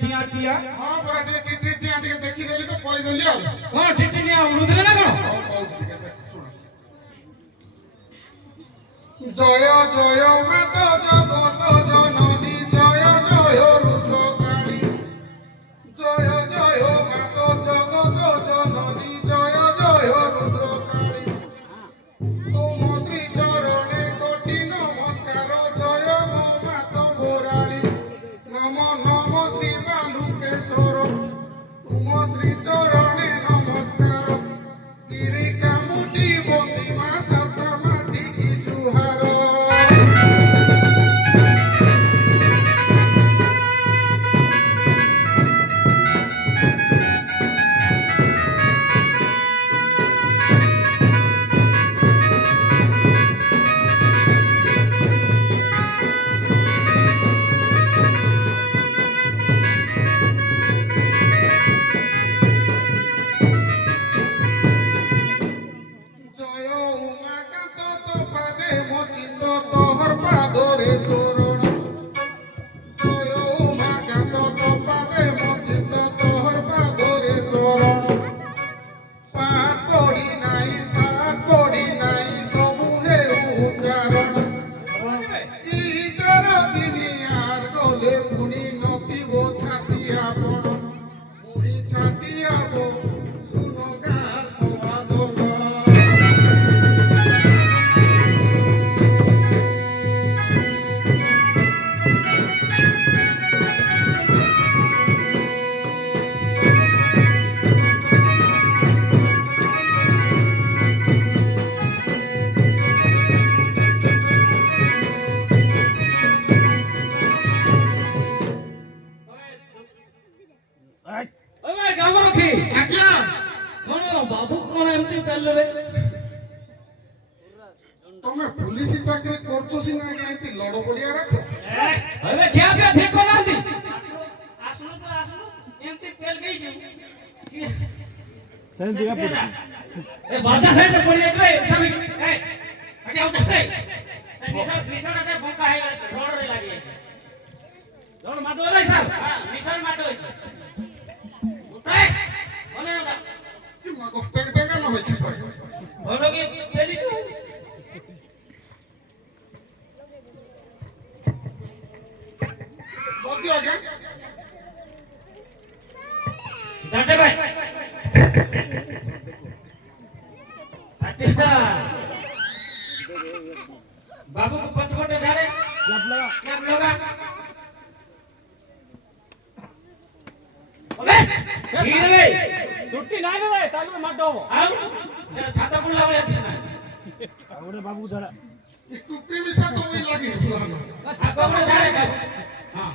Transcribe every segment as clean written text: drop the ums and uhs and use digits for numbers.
टिया टिया हां बरा टिटी टिया के देखि देली तो कोइ देली आ हां टिटी टिया उड़ुदले ना कोन जय जय मात जगत जननी जय जय रुद्रकाली जय जय मात जगत जननी जय जय रुद्रकाली तुम श्री चरणे कोटि नमस्कार जय गो मात गोराली नम नम श्री बालुकेश्वर तुम श्री चरणे नमस्कार गिरी कामुटी बंदी मा सता माटी की जुहार জয় উমাকান্ত তো পাদে মচিন্দ তোহর পাদরে শরণ জয় উমাকান্ত তো পাদে মচিন্দ তোহর পাদরে শরণ পাঠ পড়ি নাই সাত পড়ি নাই সবু হে উচ্চারণ ইতর দিনি আর গলে পুনি নতিব ছাতি আপন মুই ছাতি আব শুনো গার সবাদন ओए गाम रखी আজ্ঞা कोन बाबू कोन एमती पेलवे তুমি পুলিশ চাকরি করছো সিনা কেনতি লড় পড়িয়া রাখো अबे क्या पे ठीक को नांदी आसनो तो आसनो एमती पेल गई छी सही दिया पूरा ए बाजा साइड पड़ी जाते तभी ए आगे आउट ए निशान आटे बोका है रोड रे लागी रोड माटो लाई सर हां निशान माटो उठाए मने ना কি মাগো টেক টেকানো হয়েছে তো बोलो कि पेली तो বদি আজ্ঞা डांटे भाई हटिया बाबू को पछपटे जा रे क्या लगा अबे हीर रे छुट्टी नाही रे तालु में मत डोबो आओ छाता पुल लावे आवडे बाबू धरा টুপি মিশা তো ওই লাগি छाता पुल जा रे हां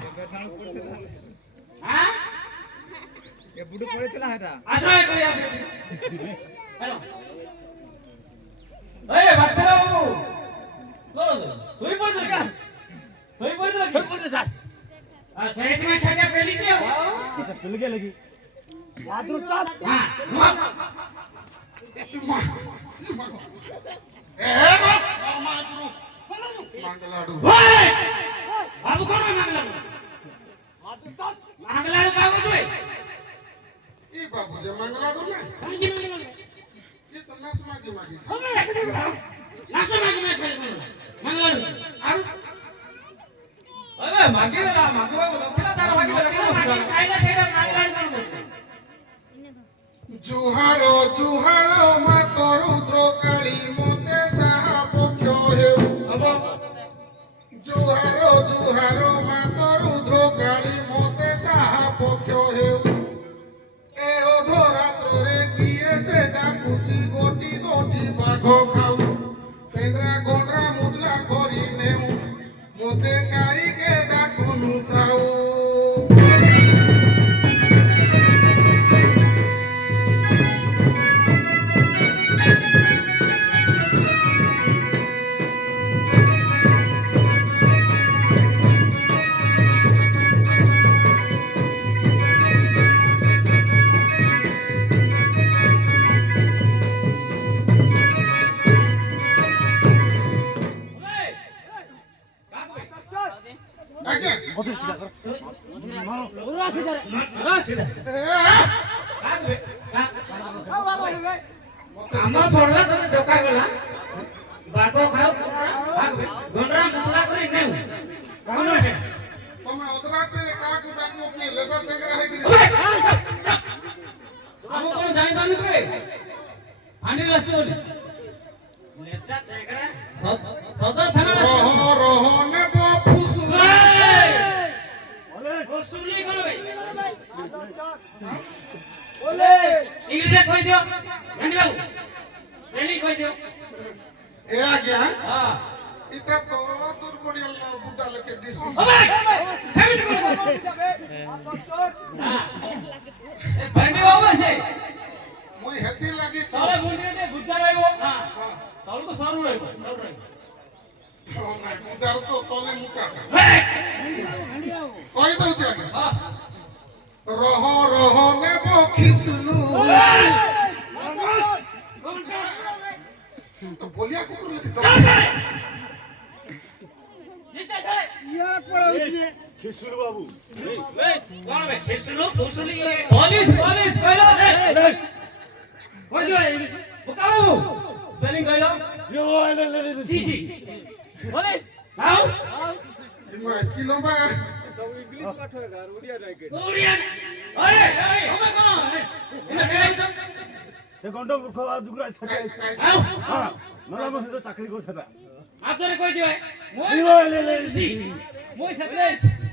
हां ए बुडू पळेतला हाटा आसो कोई आसो हेलो ए बाচ্চা বাবু কোন সই পড়ছে কা সই পড়ছে স্যার আর সহিত में छाटा पेली से अच्छा चल गया लगी यादरू चल हां এ বাবা মাগরু মাঙ্গলাডু ओए बाबू कौन है मांगलाडू कागज है ই বাবু যে মাঙ্গলাডু না मांगी मांगी ये तो नास मागी मागी लास्ट मांगी मांगलाडू আর अरे मांगी रे मांगी बाबू नथिला तार मांगी मांगी कायला सेटा मांगलाडू कोण बोलतो জুহারো জুহারো মা তরুদ্র কালী মতে সাহা পক্ষ হেউ अब জুহারো জুহারো মা তরুদ্র কালী মতে সাহা পক্ষ হেউ এ অধরাত্রে কিয়ে সে ডাকুচি গোটি গোটি বাঘ খাউ পেন্দ্রা গোন্ডরা মুচলা করি নেউ মতে কাইকে ডাকুনু সাউ আমার পড়লা তো ডকা গলা বাগো খাও গন্ডরা মুসলা করে নেউ কোন আছে તમે અધરાત્રે કાકુ ડાકુ કે લેબર દેખરા હે કે আমো কোন জানি পানি রে আনি লাগছে বলে নেতা তেগরা সদর থানা রহ রহ নে বফুসু সুবলি কোন ভাই ওলে ইংলিশে কই দিও গান্ধী বাবু স্পেলিং কই দিও এ আজ্ঞা হ্যাঁ এটা তো দুর্বড়ি আল্লাহ বুড্ডা লোকে দিস ও ভাই সেমিট করো হ্যাঁ গান্ধী বাবু আছে মই হেতি লাগি তাহলে মুন্ডিতে গুজা রইবো হ্যাঁ তাহলে সরু রইবো মুদার তো তলে মুকাটা ভাই কই দউছি আজ্ঞা হ্যাঁ রহ রহ নে বখিসলু তো বলিয়া কুকুর লাগি তো কোন ভাই খেসলু ফুসলি পুলিশ পুলিশ কইলো কই দিও ইংলিশ বুকা বাবু স্পেলিং কইলো জি জি পুলিশ নাও কি লম্বা ওড়িয়ান ওরে ওই হবে কোন এনা কেন সে গন্ড মূর্খ দুগরা থাকে আও হ্যাঁ নলা মসে তো চাকরি করতে না আতরে কই দিও জি মই সাথে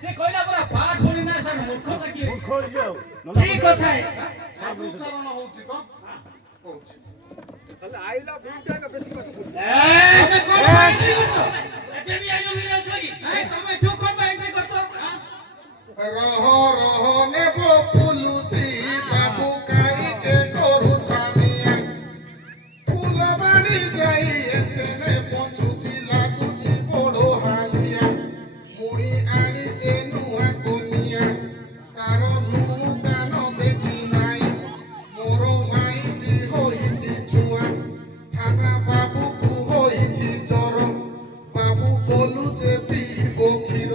সে কইলা পরা পাঠ হলি না সব মূর্খটা কি মূর্খ যাও ঠিক কথা সব উচ্চারণ হଉଛି তো হଉଛି এই তুমি কোন এন্ট্রি করছো এটা বি আইনো মিরাও ছগি এই তুমি ঠিক কোন এন্ট্রি করছো রহ রহ নেব পুলুসি বাবু কাই কে করু ছানিয়া ফুলবাণী যাই এতেনে পঞ্চুচি লাগুচি বড় হালিয়া মুই আনিছে নুয়া কোনিয়া তার নু গান দেখি নাই মোর মাইজি হইছি ছুয়া থানা বাবুকু হইছি চর বাবু বলুছে পিব ক্ষীর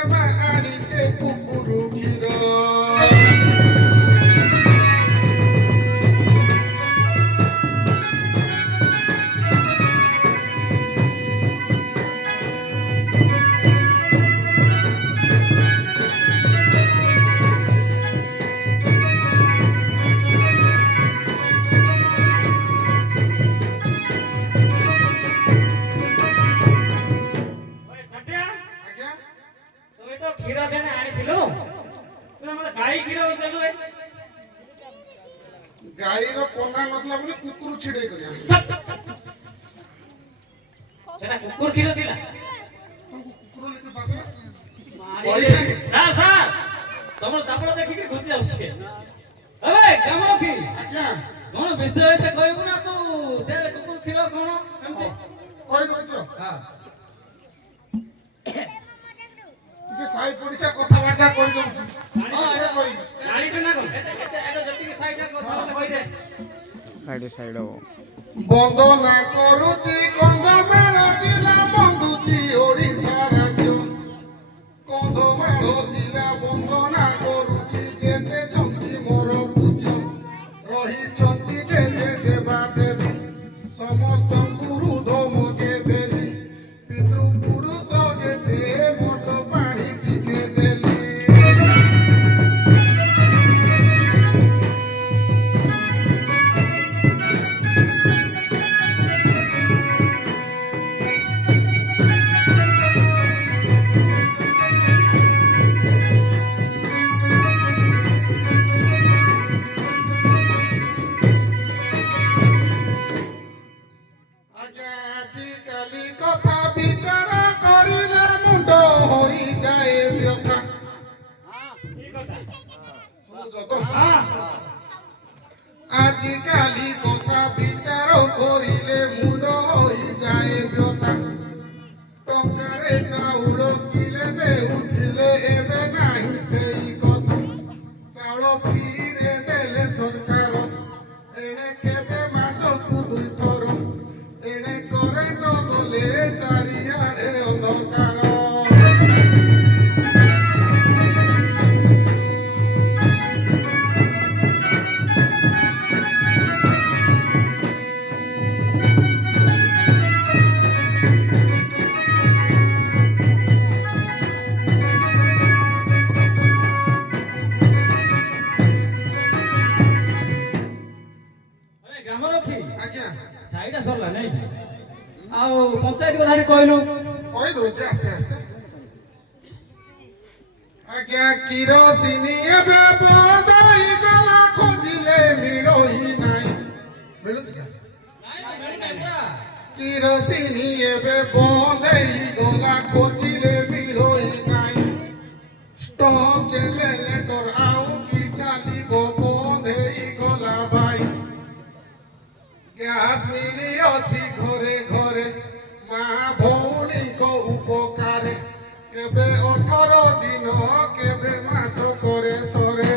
এমা আনিছে কুকুরু ক্ষীর ওই ছাটিয়া আজ্ঞা তুমি তো ক্ষীর দেনে আনিছিলো তুমি আমাদের গাই ক্ষীর দেলু এই গাଈର ପନା ନଥିଲା ବୋଲି କୁକୁର ଛିଡେଇ କରି ଆଣିଲି সেটা কুকুর ক্ষীর ଥିଲା ତମକୁ କୁକୁର ଲେଖି ବାସନା স্যার স্যার তোমার চাপড়া দেখি কি ঘুচি যাচ্ছে এবে কেমন কি ଆଜ୍ଞା কোন বিষয় হইতে কইবু না তু সে কুকুর ক্ষীর কোন কেমতে କହି ଦଉଛ হ্যাঁ ଟିକେ ସାହି ପଡିଶା କଥାବାର୍ତ୍ତା କହି ଦଉଛି ହଁ କହିବି ଗାড়িটা না কোন এটা যেତିকি সাইডটা কথা কই দে ବନ୍ଦନା କରୁଛି କନ୍ଧମାଳ ଜିଲ୍ଲା ବନ୍ଦୁଛି ଓଡ଼ିଶା ରାଜ୍ୟ କନ୍ଧମାଳ ଜିଲ୍ଲା ବନ୍ଦନା କରୁଛି ଯେତେ ଛନ୍ତି ମୋର ପୂଜ୍ୟ ରହିଛନ୍ତି ଯେତେ ଦେବା ଦେବୀ ସମସ୍ତଙ୍କୁ ରୁଧ ମଗେ ଦେଲି ପିତୃପୁରୁଷ ଯେତେ ମୋଟ ପାଣି ଟିକେ ଦେଲି ଆଜ୍ଞା ଆଜିକାଲି କଥା ବିଚାର କରିଲେ ମୁଣ୍ଡ ହୋଇଯାଏ ବ୍ୟଥା ঠিক কথা ବୁଝୁଛ ତ? হ্যাঁ ଆଜିକାଲି କଥା ବିଚାର କରିଲେ ମୁଣ୍ଡ ହୋଇଯାଏ ବ୍ୟଥା ଟଙ୍କାରେ ଚାଉଳ କିଲେ ଦେଉଥିଲେ ଏବେ ନାହିଁ ସେଇ କଥା ଚାଉଳ ଫ୍ରିରେ ଦେଲେ ସରକାର ଏଣେ କେବେ ମାସକୁ ଦୁଇଥର ଏଣେ କରେଣ୍ଟ ଗଲେ ଚାରିଆଡେ ଅନ୍ଧକାର सरला नहीं आओ पंचायत को धारी कहलु কই দউছে আস্তে আস্তে আজ্ঞা কিরোসিনি এবে বদাই গলা খোঁজিলে মিলই নাই মিলুଛି কি কিরোসিনি এবে বদাই গলা খোঁজিলে মিলই নাই স্টক জেলে লেটর আউ কি চালিব বন্ধেই গলা ভাই গ্যাস মিলি ଅଛି ঘরে ঘরে মা ভৌণীଙ୍କ উপকারে কেবে 18 দিন কেবে মাস করে সরে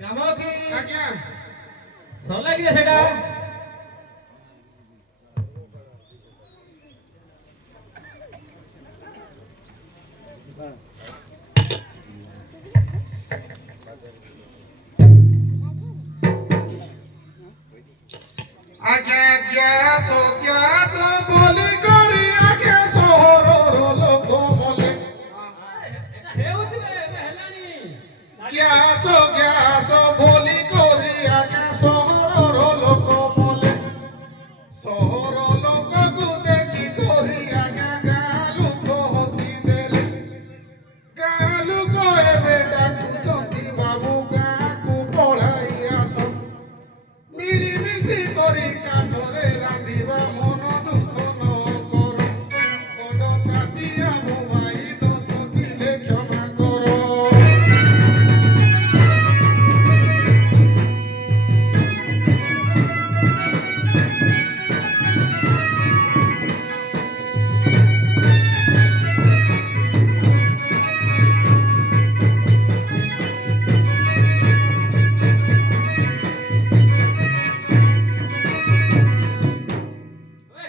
ग्राम की আজ্ঞা सरला कि सेटा আজ্ঞা গ্যাস বলি করি আজ্ঞা সহরর লোক বলে গ্যাস বলি করি আজ্ঞা সহরর লোক বলে সহর লোকକୁ দেখি করি আজ্ঞা গাঁ লোক হসি দেলে গাঁ লোক ଏବେ ডাকুଛନ୍ତି বাবু গাঁକୁ পଳାଇ আস মিলিমিশি করি কাঠরে রাঁধিবা মন দুঃখ ন কর বড় ছাটিয়া ভাই দোষ দিলে ক্ষমা কর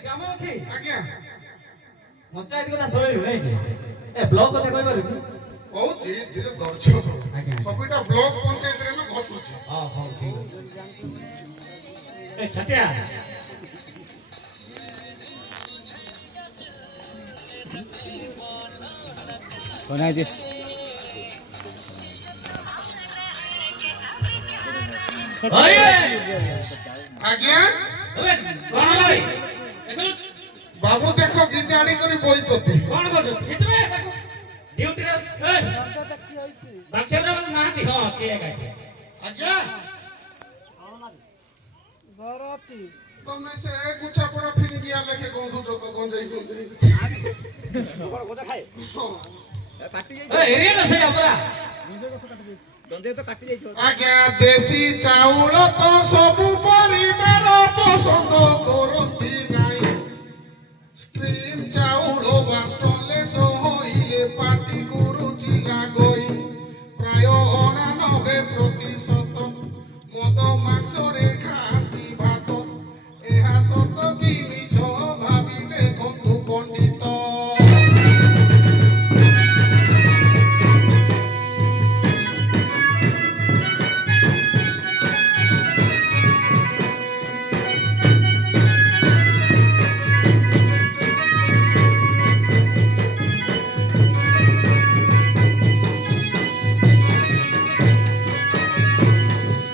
ग्राम की আজ্ঞা पंचायत को सरल नहीं कि ए ब्लॉक কথা কই পারু কি কହୁଛି ଧୀରେ ଧୈର୍ଯ୍ୟ ଧର ଆଜ୍ଞା। ସବୁଟା ବ୍ଲକ ପଞ୍ଚାୟତରେ ନା ଘଟୁଛି हां हां ठीक ए छटिया কোনাই যে अरे ଆଜ୍ଞା अबे कोन लाई देखलु ବାବୁ ଦେଖ ଗିଚାଡି କରି ବଇଛନ୍ତି कोन कर इतमे ताको ड्यूटी रे ए बाक्सेरा नाटी हां से गाय ଆଜ୍ଞା ତମେ ସେ ଗୁଛା ପଡା ଫିରି ଦିଆ ଲେଖେ ଗନ୍ଧୁଛ ଗଞ୍ଜେଇ ଗଞ୍ଜେଇ ए एरिया ना से अपरा ଆଜ୍ଞା ଦେଶୀ ଚାଉଳ ତ ସବୁ ପରିବାର ପସନ୍ଦ କରନ୍ତି ନାହିଁ ସ୍କ୍ରିମ ଚାଉଳ ବାଷ୍ଟଲେ ସହିଲେ ପାଟିକୁ ରୁଚି ଲାଗଇ ପ୍ରାୟ 99% ମଦ ମାଂସରେ ଖାଆନ୍ତି ଭାତ ଏହା ସତ କି ମିଛ ଭାବି ଦେଖନ୍ତୁ ପଣ୍ଡିତ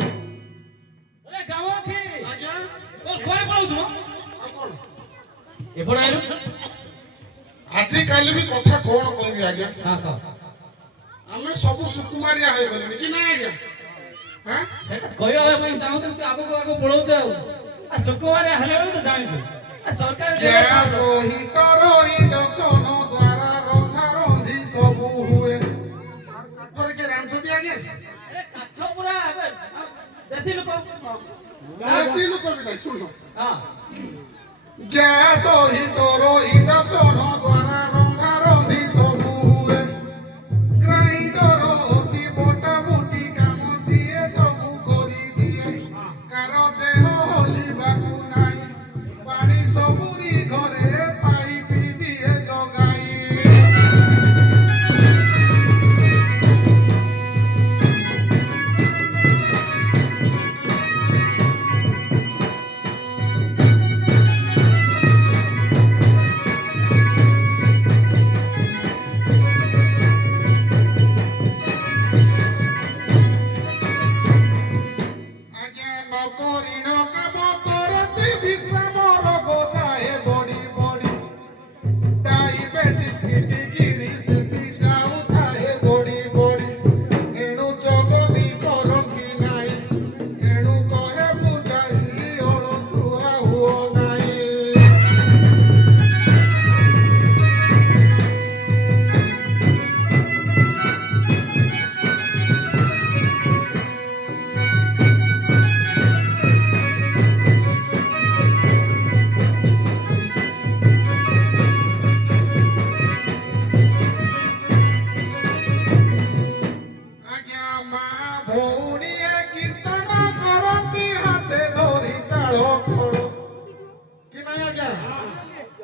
अरे गाँव की ଆଜ୍ଞା तो कोन पळौ तू ଆଉ କଣ एपड़ आइलु ଆଜିକାଲି ବି କଥା କଣ କହିବି ଆଜ୍ଞା हां कह ଆମେ ସବୁ ସୁକୁମାରିଆ ହେଇଗଲେଣି କି ନାଇଁ ଆଜ୍ଞା ହାଁ କହିବା ପାଇଁ ଚାହୁଁଥିଲି ତୁ ଆଗକୁ ଆଗକୁ ପଳଉଛୁ ଆଉ ଶୁକ୍ରବାର ହେଲେ ବେଳେ ତ ଜାଣିଛୁ ସରକାର ଗ୍ୟାସ ହିଟର ଇଣ୍ଡକ୍ସନ ଦ୍ୱାରା ରନ୍ଧା ରନ୍ଧି ସବୁ ହୁଏ କାଠରେ କିଏ ରାନ୍ଧୁଛନ୍ତି ଆଜ୍ଞା କାଠ ପୁରା ଦେଶୀ ଲୋକ ଦେଶୀ ଲୋକ ବି ନାହିଁ ଶୁଣ ହଁ ଗ୍ୟାସ ହିଟର ଇଣ୍ଡକ୍ସନ ଦ୍ୱାରା ରନ୍ଧା ରନ୍ଧି ସବୁ ହୁଏ ଗ୍ରାଇଣ୍ଡର ଅଛି ବଟା ବୁଟି କାମ ସିଏ ସବୁ କରିଦିଏ କାର ଦେହ ହଲିବାକୁ ନାହିଁ ପାଣି ସବୁରି ଘରେ ପାଇପି ଦିଏ ଜଗାଇ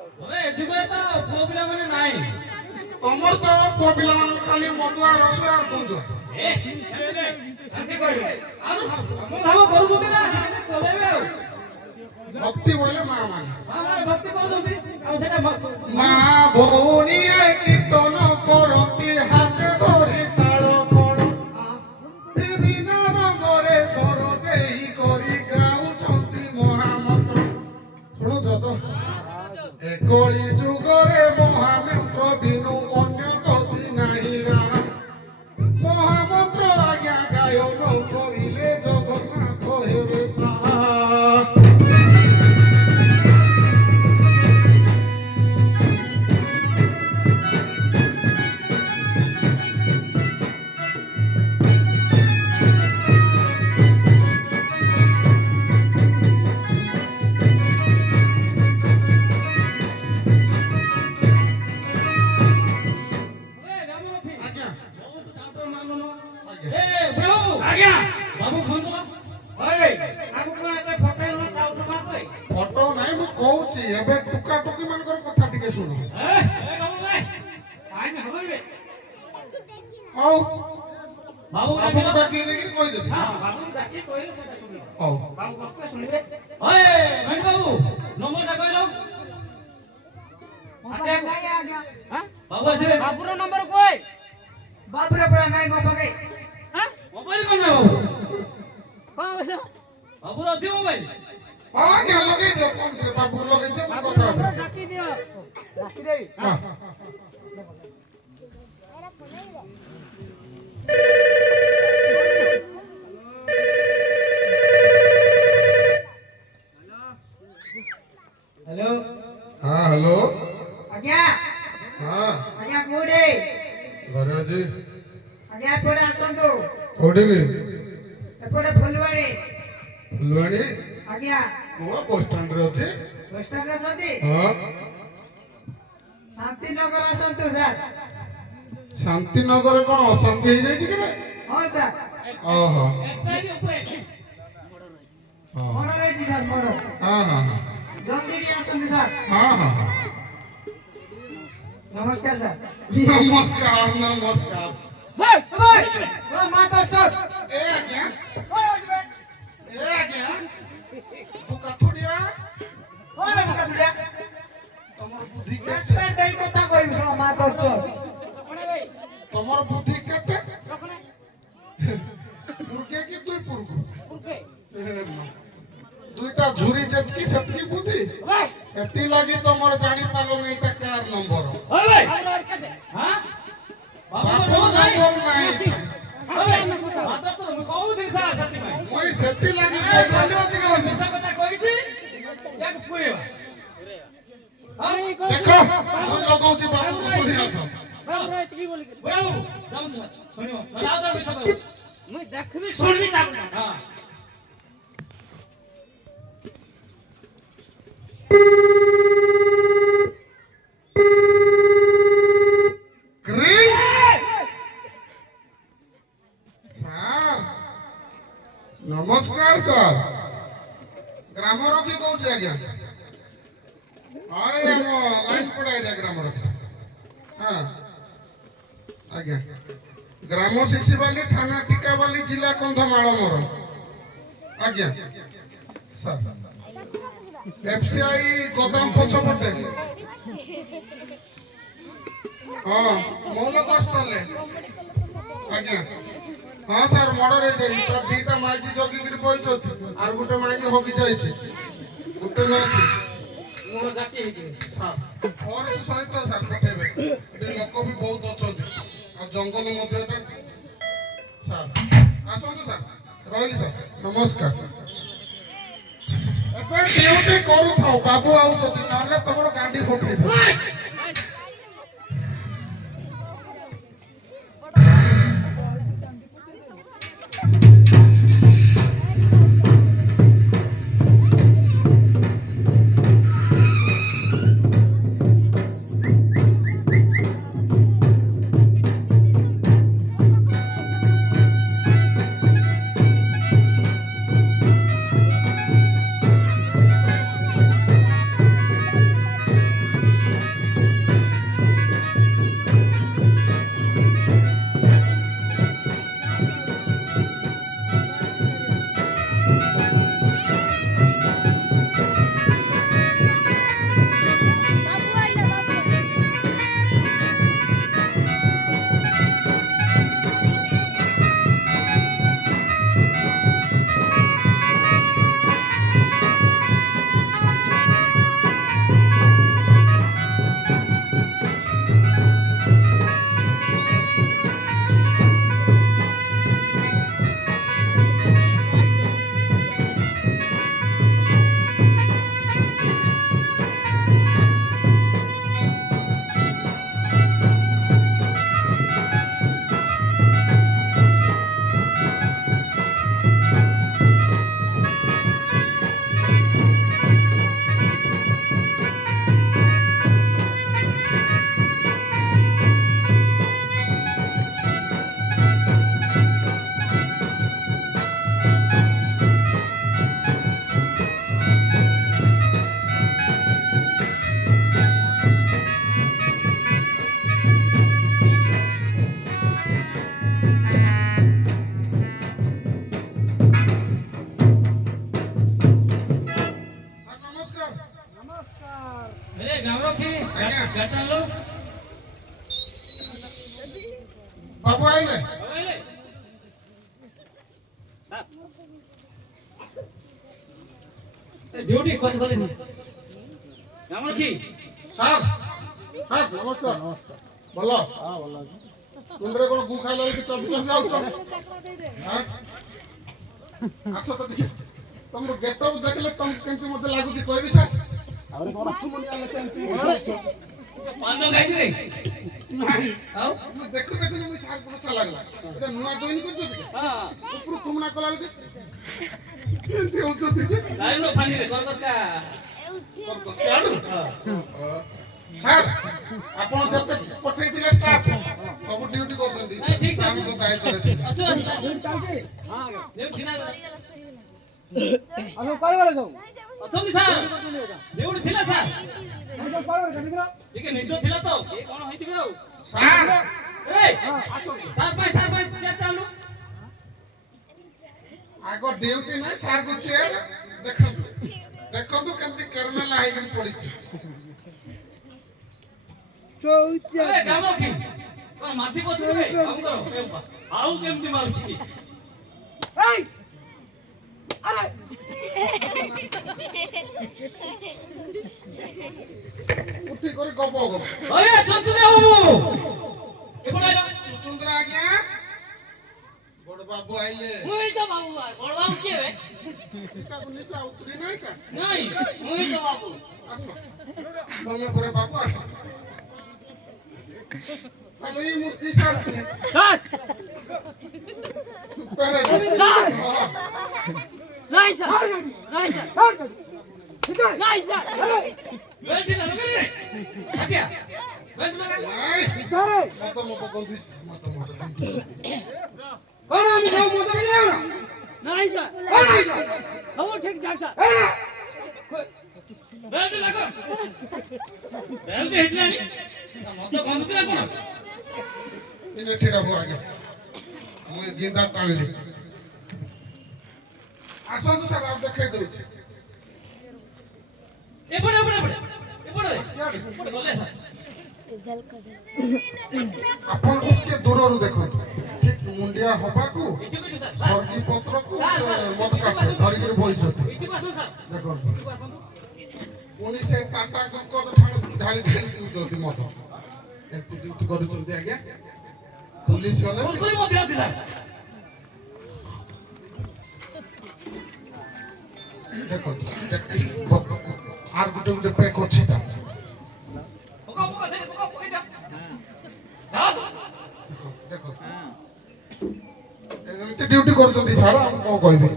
હવે જીવે તો પ્રોબ્લેમ મને নাই ତମର ତ ପୁଅ ପିଲାମାନଙ୍କୁ ଖାଲି ମଦୁଆ ରସ ଆଉ କୁଞ୍ଜ ଏ ଶାନ୍ତି କହିବେ ଆଉ ମୁଁ ଭାବ କରୁଛନ୍ତି ନା ଚଲେଇବେ ଆଉ ଭକ୍ତି ବୋଇଲେ ମା ମାନେ ଆମର ଭକ୍ତି କରୁଛନ୍ତି ଆଉ ସେଟା ମା ଭଉଣୀଏ କୀର୍ତ୍ତନ କରନ୍ତି ହାତେ ଧରି ତାଳ କଣ ବିଭିନ୍ନ ରଙ୍ଗରେ ସ୍ୱର ଦେଇ କରି ଗାଉଛନ୍ତି ମହାମନ୍ତ୍ର ଶୁଣୁଛ ତ ଏ କଳି ଯୁଗରେ ମହାମନ୍ତ୍ର ବିନୁ ଅନ୍ୟ ଗତି ନାହିଁ ରାମ ମହାମନ୍ତ୍ର ଆଜ୍ଞା ଗାୟନ କରିଲେ ଜଗନ୍ନାଥ ହେବେ ସାହା ଆଜ୍ଞା ବାବୁ ଫୋନ କର ଓଏ ବାବୁ କୋଣ ଏତେ ଫଟୋ ନ କାଉଟ ମାସେ ଫଟୋ ନାହିଁ ମୁଁ କହୁଛି ଏବେ ଟୁକା ଟୁକି ମାନଙ୍କର କଥା ଟିକେ ଶୁଣ ଏ ବାବୁ ଭାଇ ଟାଇମ ହବଇବେ ହଉ ବାବୁ ଆପଣଙ୍କୁ ଡାକି ଦେଇକି କହିଦେବି ହଁ ବାବୁ ଡାକି କହିଲେ ସେଟା ଶୁଣିବେ ହଉ ବାବୁ ବସେ ଶୁଣିବେ ଓଏ ଭାଇ ବାବୁ ନମ୍ବରଟା କହିଲ ବାବୁ ଆସିବେ ବାବୁର ନମ୍ବର କই ବାବୁର ପରା ନାଇଁ ମୋ ପାଖେ ହାଁ ମୋବାଇଲ কোন না বাবু କଣ କହିଲ বাবুর ଅଛି মোবাইল ହଁ ଆଜ୍ଞା ଲଗେଇ ଦିଅ ଫୋନ ସେ ବାବୁକୁ ଲଗେଇ ଦିଅ ମୁଁ ବାବୁର କଥା ନମ୍ବର ହେବି ଡାକି ଦିଅ ଡାକି ଦେବି ହଁ হ্যালো ହଁ ହ୍ୟାଲୋ আজ্ঞা ହଁ আজ্ঞা কোডে ଘରେ ଅଛି ଆଜ୍ଞା ଏପଟେ ଆସନ୍ତୁ କୋଉଠିକି ଏପଟେ ଫୁଲବାଣୀ ଫୁଲବାଣୀ ଆଜ୍ଞା ମୁଁ ବସଷ୍ଟାଣ୍ଡରେ ଅଛି ବସଷ୍ଟାଣ୍ଡରେ ଅଛନ୍ତି ହଁ ଶାନ୍ତିନଗର ଆସନ୍ତୁ ସାର୍ ଶାନ୍ତିନଗରରେ କଣ ଅଶାନ୍ତି ହେଇଯାଇଛି କି ରେ ହଁ ସାର୍ ଓହୋ ମନ ରହିଛି ସାର୍ ମନ ହଁ ହଁ ହଁ ଜଲ୍ଦି ଟିକେ ଆସନ୍ତୁ ସାର୍ ହଁ ହଁ ହଁ ନମସ୍କାର ସାର୍ ନମସ୍କାର ନମସ୍କାର ମା ତ ଚୋର ଏ ଆଜ୍ଞା ଟୁକା ଥୋଡ଼ିଆ ତମର ବୁଦ୍ଧି କେତେ କଥା କହିବି ଶୁଣ ମା ତ ଚୋର ତମର ବୁଦ୍ଧି କେତେ ପୁରକେ କି ଦୁଇ ପୁରକୁ ଦୁଇଟା ଝୁରି ଯେତିକି ସେତିକି ବୁଦ୍ଧି ଏତି ଲାଗି ତମର ଜାଣିପାରିଲନି ଏଇଟା କାର ନମ୍ବର ବାବୁର ନମ୍ବର ନାହିଁ ମୁଇଁ ସେତି ଲାଗି ଦେଖ ମୁଁ ଲଗଉଛି ବାବୁକୁ ଶୁଣି ଆସ ବାବୁର ଏତିକି ବୋଲି ମୁଁ ଦେଖିବି ଶୁଣିବି ତା ହଁ ସାର୍ ନମସ୍କାର ସାର୍ ଗ୍ରାମର କି କହୁଛି ଆଜ୍ଞା ହଁ ଆମ ଲାଇନ ପଡା ଏରିଆ ଗ୍ରାମର ହଁ ଆଜ୍ଞା ଗ୍ରାମ ଶିଶିବାଲି ଥାନା ଟିକାବାଲି ଜିଲ୍ଲା କନ୍ଧମାଳ ମୋର ଆଜ୍ଞା ସାର୍ ଏଫସିଆଇ ଗୋଦାମ ପଛପଟେ ହଁ ମୌଲ କଷ୍ଟଲେ ଆଜ୍ଞା ହଁ ସାର୍ ମର୍ଡର ହେଇଯାଇଛି ତାର ଦିଟା ମାଇକି ଜଗିକିରି ବଇଛନ୍ତି আর ଗୋଟେ ମାଇକି ହଗି ଯାଇଛି ଗୋଟେ ଅଛି ମୋର ଜାତି ହେଇଯିବ ଫୋର୍ସ ସହିତ ସାର୍ ପଠେଇବେ ଏଠି ଲୋକ ବି ବହୁତ ଅଛନ୍ତି ଆଉ ଜଙ୍ଗଲ ମଧ୍ୟ ଏଟା ସାର୍ ଆସନ୍ତୁ ସାର୍ ରହିଲି ସାର୍ ନମସ୍କାର ଏବେ ଡ୍ୟୁଟି କରୁଥାଉ ବାବୁ ଆଉଛନ୍ତି ନହେଲେ ତମର ଗାଣ୍ଡି ପଠେଇଦେବ अरे गामरखी ଆଜ୍ଞା। ଗାଟାलो ବାବୁ ଆଇଲେ ଆଇଲେ ଡ୍ୟୁଟି କଣ କଲେନି ଗାମରଖି ସାର୍ ସାର୍ ନମସ୍କାର ନମସ୍କାର ଭଲ ହଁ ଭଲ ଅଛି ତୁମରେ କ'ଣ ଗୁ ଖାଇଲା କି ଚବି ଚବି ଯାଉଛ ହଁ ଆସ ତ ଦେଖି ତମର ଗେଟଅପ୍ ଦେଖିଲେ ତମକୁ କେମିତି ମୋତେ ଲାଗୁଛି କହିବି ସାର୍ ଆହୁରି କ'ଣ ତୁମନି ଆମେ କେମିତି ପାନ ଖାଇଥିଲେ ନାହିଁ ଆଉ ମୁଁ ଦେଖୁ ଦେଖୁ ମୁଁ ସାର୍ ପଛା ଲାଗିଲା এটা ନୂଆ ଜଏନ୍ କରିଛନ୍ତି କି ହଁ ଉପରୁ ତୁମନା କଲା କି କେମିତି ହଉଛନ୍ତି ଯେ ଲାଇନ ଫାନିରେ କରଦକା ସାର୍ ଆପଣ ଯେତେ ପଠେଇଥିଲେ ଷ୍ଟାଫ୍ ସବୁ ଡ୍ୟୁଟି କରୁଛନ୍ତି ସାର୍ଙ୍କ ଦାୟିତ୍ୱରେ ଥିଲେ ଆଚ୍ଛା ଚାଲିଛି ଦେଉଠି ନା ଆଉ କୁଆଡ଼େ ଗଲେ ସବୁ ଅଛନ୍ତି ସାର୍ ଦେଉଠି ଥିଲା ସାର୍ ସବୁ କୁଆଡ଼େ ଗଲେ ଦେଖିଲ ଟିକେ ନିଦ ଥିଲା ତ ଏ କଣ ହେଇଥିବ ଆଉ ସାର୍ ଏ ସାର୍ ପାଇଁ ଚେୟାର ଚାଲୁ ଆଗ ଡ୍ୟୁଟି ନାହିଁ ସାର୍କୁ ଚେୟାର ଦେଖନ୍ତୁ ଦେଖନ୍ତୁ କେମିତି କେରମେଲା ହେଇକି ପଡ଼ିଛି ଏ ଗାମରଖି କଣ ମାଛି ପଛରେ କାମ କର ଆଉ କେମିତି ମାରୁଛି ଏଇ ଆରେ ଉଠି କରି ଗପ ଗପ ଓଏ ଚନ୍ଦ୍ର ବାବୁ ଏପଟେ ଆଇଲା ଚୁଚୁନ୍ଦ୍ରା ଆଜ୍ଞା ବଡ଼ ବାବୁ ଆଇଲେ ମୁଇ ତ ବାବୁ ବଡ଼ ବାବୁ କିଏ ବେ ଏଟାକୁ ନିଶା ଉତରି ନାହିଁ କା ନାଇଁ ମୁଇ ତ ବାବୁ ଆସ ତମେ ପରେ ବାବୁ ଆସ ଆଲୋ ଇ ମୁର୍ତି ସାର୍ ସାର୍ ପେରେ ନାଇଁ ସାର୍ ନାଇଁ ସାର୍ ঠিক আছে ନାଇଁ ସାର୍ বেল্ট না লগে আটিয়া বেল্ট লাগা নাই সারে মত গন্ধি মত কোন আমি সব মত বেজে যাও না ନାଇଁ ସାର୍ কোন নাই স্যার ହଉ ଠିକ୍ ଠାକ୍ ସାର୍ বেল্ট লাগা বেল্ট হিটলানি মত গন্ধুছ না কোন ইনে ঠিড়া হো আগে মই গিন্দা টালিলি আসন্তু স্যার আপ দেখাই দউছি এপড়ে এপড়ে এপড়ে এপড়ে গলে স্যার ଆପଣ ଟିକେ ଦୂରରୁ ଦେଖନ୍ତୁ ଠିକ ମୁଣ୍ଡିଆ ହବାକୁ ଏଠି କଇଛୁ ସ୍যার ସର୍ଦି ପତ୍ରକୁ ମଦ କାଛ ଧରିକିରି ବଇଛନ୍ତି ଏଠି ପାସ ସ୍যাର ଦେଖନ୍ତୁ ପୁଣି ସେ ଟାଟା ଗୁଙ୍କର ଠାରୁ ଢାଳି ଢାଳି ପିଉଛନ୍ତି ମଦ ଏମିତି ଡ୍ୟୁଟି କରୁଛନ୍ତି ଆଜ୍ଞା ପୁଲିସ ଗଲେ କୁରକୁରି ମଧ୍ୟ ଅଛି ସ୍যার ଦେଖନ୍ତୁ আর ଗୋଟେ ଗୋଟେ ପ୍ୟାକ୍ ଅଛି ତା ପକା ପକା ସେ ପକା ପକେଇ ଦା ଦାସ ଦେଖନ୍ତୁ ଏମିତି ଡ୍ୟୁଟି କରୁଛନ୍ତି ସାର୍ ଆଉ କ'ଣ କହିବି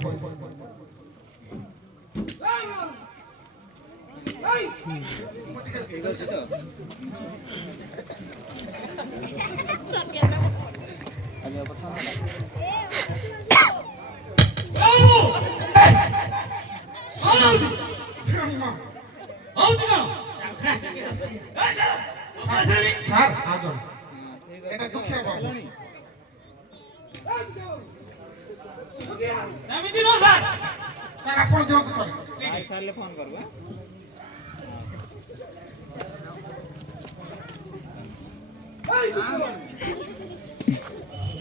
ବାবু ହଉଚି କଣ ସାର୍ ଆଜ এটা দুঃখিয়া বাবু ଏମିତି ନୁହଁ ସାର୍ ସାର୍ ଆପଣ ଦିଅନ୍ତୁ ଥରେ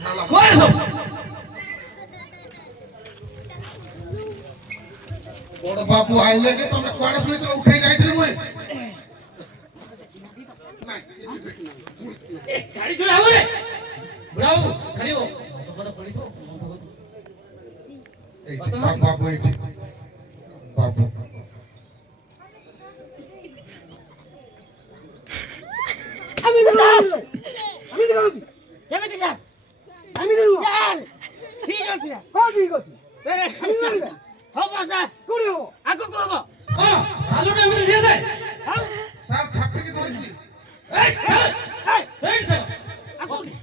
ହେଲା। କୁଆଡେ ସବୁ ବଡ଼ ବାବୁ ଆଇଲେ କି ତମେ କୁଆଡେ ଶୋଇଥିଲ ଉଠେଇ ଯାଇଥିଲି ମୁଇଁ ନାଇଁ କିଛି ଦେଖିନାହିଁ ଗାଡି ଚଲା ହବ ରେ ବୁଢା ବାବୁ ଛାଡିବ ପଦ ପଡିଥିବ ଏଇଠି ବାବୁ ଏଇଠି ବାବୁ আমি তো স্যার আমি তো করবি କେମିତି ସାର୍ আমি তো ସାର୍ ଠିକ୍ ଅଛି ସାର୍ কোন ঠিক আছে ବେରେ আমি মারিবে ହବ ସାର୍ কোন হবো ଆଗକୁ ହବ କଣ ସାଲୁଟ ଏମିତି ଦିଆଯାଏ ସାର୍ ଛାପିକି ଧରିଛି ଏଇ ସାଇଡ ସାଇଡ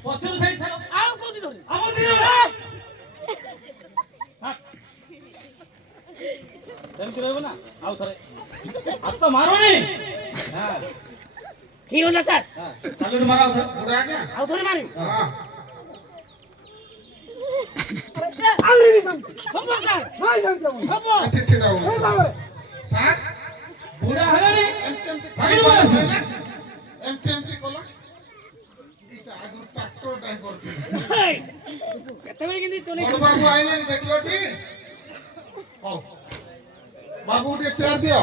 ପଛରୁ ସାଇଡ ସାଇଡ ଆଉ କୋଉଠି ଧରି ଆମ ଦିନ ସେମିତି ରହିବ ନା ଆଉ ଥରେ ହାତ ମାରନି ହଁ ଠିକ୍ ହେଲା ସାର୍ ସାଲୁଟ ମାର ଆଉ ଥରେ ବୁଢ଼ା ଆଜ୍ଞା ଆଉ ଥରେ ମାରିବି ହଁ আমি নি শান্তি ହବ ସାର୍ নাই শান্তি আমি ହବ ଏଠି ଠିଡ଼ା এই ହୁଅ বাবা ସାର୍ ବୁଢା ହେଲାଣି ଏମିତି ଏମିତି ଭାଇ ବୋଲେ ଏମିତି କଲା ଏଇଟା ଆଗରୁ ଟ୍ରାକ୍ଟର ଟାଇ କରୁଥିଲି କେତେବେଳେ କେମିତି ଚଲେଇ ବଡ଼ ବାବୁ ଆଇଲେଣି ଦେଖିଲଟି ହଉ ବାବୁ ଟିକେ ଚେୟାର ଦିଅ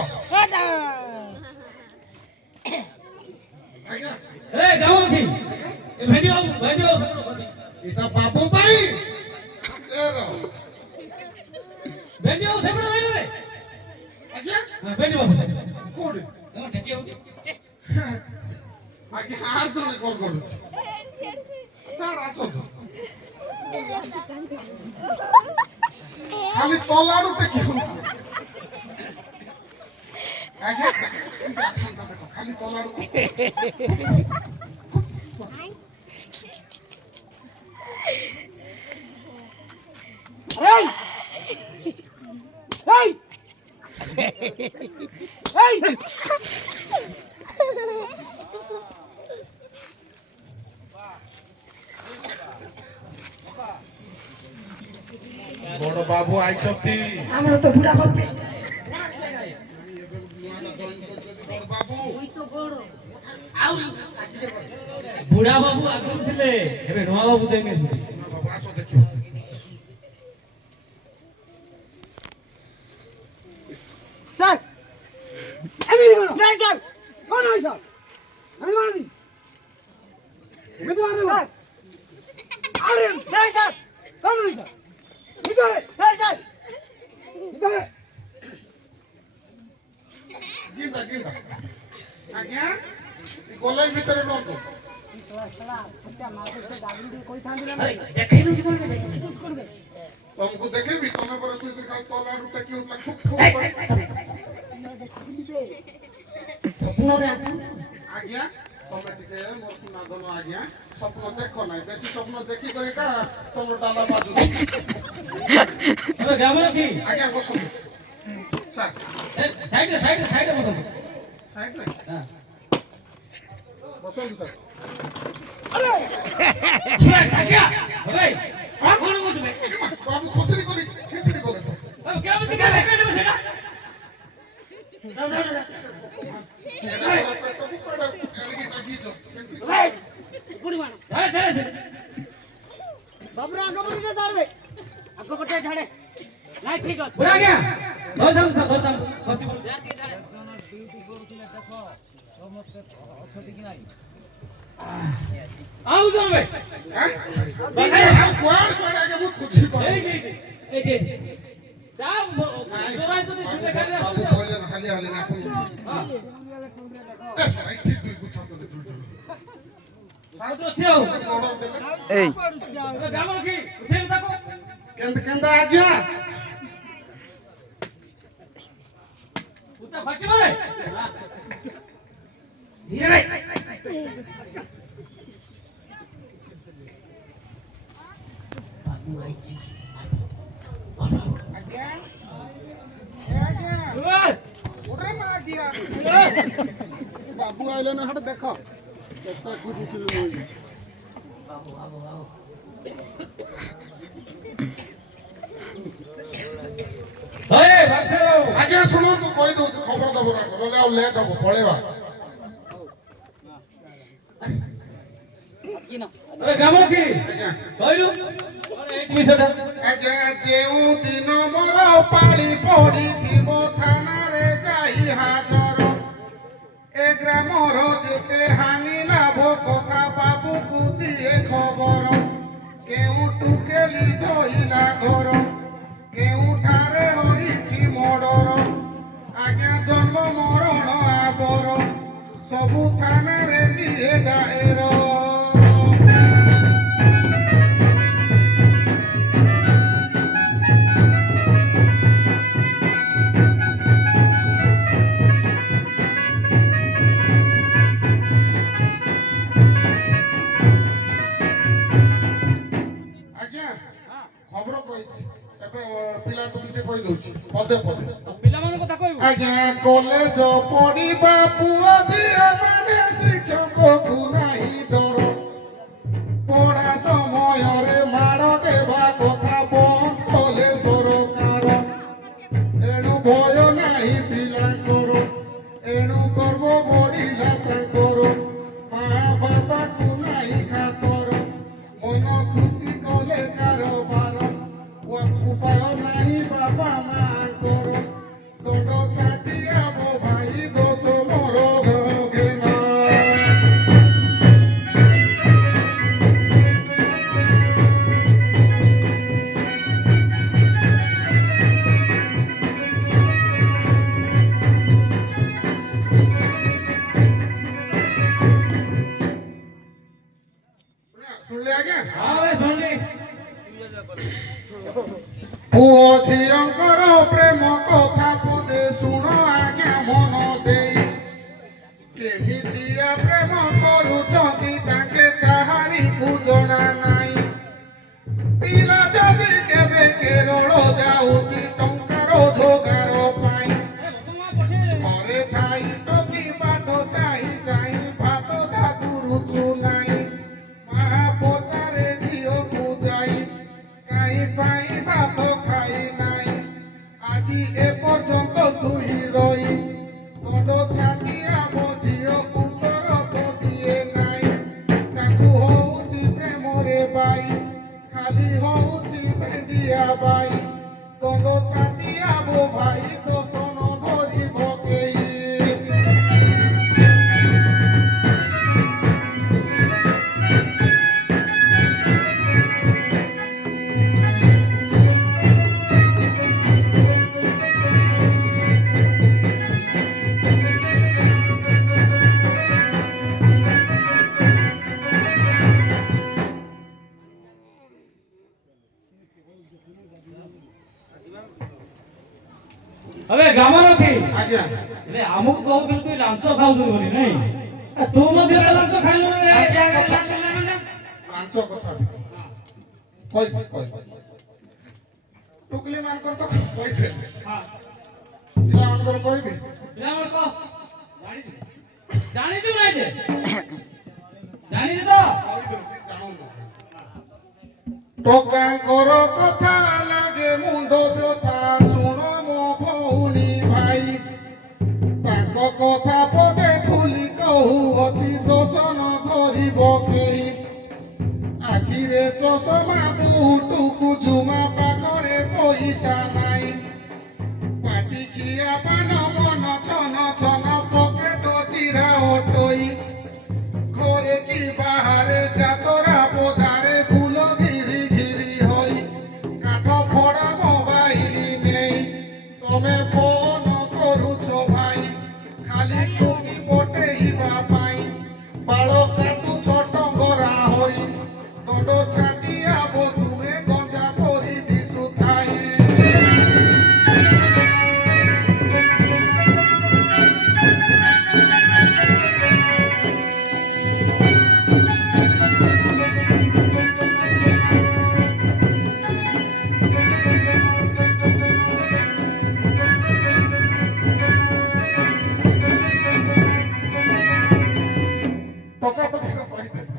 ଆଜ୍ଞା ଏ ଯାଉ କି ଏ ଭେଣ୍ଡି ବାବୁ ସେପଟ এটা বাবু ভাই চেয়ার ଭେଣ୍ଡି ବାବୁ ସେପଟ ରହିଲେ আজ্ঞা ଭେଣ୍ଡି ବାବୁ ସେପଟ কোড়ে ঠেকি ହଉଛି আগে আর জনে কল করুছি স্যার আসো তো খালি তলাড়ুতে কি হচ্ছে আগে দেখো খালি তলাড়ু এই এই এই বড় বাবু আইছতি আমরা তো বুড়া করবে বড় বাবু ବୁଢା ବାବୁ ଆଗରୁ ଥିଲେ ଏବେ ନୂଆ ବାବୁ ଯାଇକି বাবু আসো দেখিও স্যার আমি কোন না স্যার কোন হয় স্যার আমি মার দি আমি তো মার স্যার আরে না স্যার কোন হয় স্যার কি করে না স্যার কি করে গিন্দা আজ্ঞা গলাই ভিতরে নতো ଦେଖେଇ ଦଉଛି କଣ तुमको देखेबी तमे पर सुई खाल तलाड़ुटा কি হতলা খুব ସ୍ୱପ୍ନରେ আজ্ঞা তমে টিকে মোর না দনো আজ্ঞা স্বপ্ন দেখো নাই বেশি স্বপ্ন দেখি করে কা তোমর ডালা বাজু ଏବେ ଗ୍ରାମରେ ଅଛି আজ্ঞা বসো স্যার ସାଇଡରେ ବସନ୍ତୁ সাইড রে ହଁ বসো স্যার କାକିଆ હવે କଣ କହୁଛୁ ବେ বাবু খুচরি করি খিচড়ি করে তো କେମିତି କେବେ କହିଲୁ ସେଟା বাবুরা আগে বলিতে ছাড়বে আগে কোটে ছাড়ে নাই ঠিক আছে ବୁଢା ଆଜ୍ଞା ଧରିଥାନ୍ତୁ ଖସି ଆଉ କଣ ବେ କୁଆଡେ କୁଆଡେ ଆଜ୍ଞା ମୁଁ ଖୁଚି କର ଏଇଠି ଯା ଜୋରାଇ ଯଦି ଥିଲେ ଖାଲି ବାবু ଆସିବୁ কইলে না খালি হলে না কোন এসো ঠিক দুই গুছা তো দুই ସାଉଟ ଅଛି ଆଉ অর্ডর দেবে ଏବେ ଗ୍ରାମ ରଖି ଉଠେଇବି ତାକୁ কেন্দা আজ্ঞা ଉଠା ଫାଟିବ ରେ ଧୀରେ ଭାଇ বাবু আইলে না হাটে দেখো কেতে কি রুটি লই ওই বাচ্চারা আগে শুনুন তো কই দઉં খবর দেব না নলে আর লেট হবো পড়েবা ওই গ্রাম রখি আজ্ঞা କହିଲୁ କଣ ହେଇଛି ବିଷୟଟା আজ্ঞা যেউ দিন মোর পালি পড়িথিব থানারে যাই হাজর এ গ্রামর যেতে হানি লাভ কথা বাবুকু দিয়ে খবর কেউটু কেলি ধইলা ঘর কেউঠারে হইছি মর্ডর আজ্ঞা জন্ম মরণ আবর সবু থানারে দিয়ে দায়ের আজ্ঞা খবর কইছি ଏବେ ପିଲାକୁ ଟିକେ କହି ଦଉଛି ପଦେ ପଦେ ପିଲାମାନଙ୍କ କଥା କହିବୁ ଆଜ୍ଞା କଲେଜ ପଢିବା ପୁଅ ଝିଅ ମାନେ ଶିକ୍ଷକକୁ ନାହିଁ ଡର ପଢା ସମୟରେ ମାଡ଼ ଦେବା କଥା ବନ୍ଦ କଲେ ସରକାର ଏଣୁ ଭୟ ନାହିଁ ପିଲାଙ୍କର ଏଣୁ ଗର୍ବ ବଢି ପୁଅ ଝିଅଙ୍କର ପ୍ରେମ କଥା ପଦେ ଶୁଣ ଆଜ୍ଞା ମନ ଦେଇ କେମିତିଆ ପ୍ରେମ କରୁଛନ୍ତି ତାଙ୍କେ କାହାରିକୁ ଜଣା ନାହିଁ ପିଲା ଯଦି କେବେ କେରଳ ଯାଉଛି ଟଙ୍କାର ରୋଜଗାର ପାଇଁ ଘରେ ଥାଇ ଟକି ବାଟ ଚାହିଁ ଚାହିଁ ଭାତ ତାକୁ ରୁଚୁ ନାହିଁ ମା ପଚାରେ ଝିଅକୁ ଯାଇ କାହିଁ ପାଇଁ ଭାତ ଖାଇ ନାହିଁ ଆଜି ଏପର୍ଯ୍ୟନ୍ତ ଶୋଇ ରହି ଗଣ୍ଡ ଛାଟିଆ ମୋ ଝିଅ ଉତ୍ତର ତ ଦିଏ ନାହିଁ ତାକୁ ହଉଛି ପ୍ରେମରେ ବାଇ ଖାଲି ହଉଛି ଭେଣ୍ଡିଆ ବାଇ ଦଣ୍ଡ ଛାଟିଆ ମୋ ଭାଇ ଦୋଷଣ ଧରିବ କେହି હવે ગામર નથી ଆଜ୍ଞା એટલે અમુક કહું તું લાંચો ખાવું બોલી નહીં તું ମଧ୍ୟ તો લાંચો ખાଇଲୁ રે ପାଞ୍ଚ କଥା କହି ଟୁକଲି ମାନଙ୍କର ତ କହିଦେଲେ ପିଲାମାନଙ୍କର କହିବି ପିଲାମାନେ କହ ଜାଣିଛୁ ନାହିଁ ଯେ ଜାଣିଛୁ ତ କହିଦେଉଛି ଜାଣୁନ ଟୋକାଙ୍କର କଥା ଲାଗେ ମୁଣ୍ଡ ବ୍ୟଥା ଶୁଣ ମୋ ଭଉଣୀ ଭାଇ ତାଙ୍କ କଥା ପଦେ ଖୋଲି କହୁଅଛି ଦୋଷ ନ ଧରିବ କେହି ଆଖିରେ ଚଷମା ବୁଟୁକୁ ଜୁମା ପାଖରେ ପଇସା ନାହିଁ ପାଟି ଖିଆ ପାନ ମନ ଛନ ଛନ ପକେଟ ଚିରା ଅଟୋଇ ଘରେ କି ବାହାରେ ଯାତରା ପଦାରେ ଫୁଲ ଘିରି ଘିରି ହୋଇ କାଠ ଫଡ଼ା ମୋବାଇଲ ନେଇ ତମେ ଫୋନ କରୁଛ ଭାଇ ଖାଲି ଟୁକି ପଟେଇବା ପାଇଁ ବାଳ କାଟୁଛ ଟଙ୍ଗରା ହୋଇ ଦଣ୍ଡ ଛାଟିଆ ବୋ ତୁମେ ଗଞ୍ଜା ପରି ଦିଶୁଥାଏ ଟକା ଟକା କହିଦେଲେ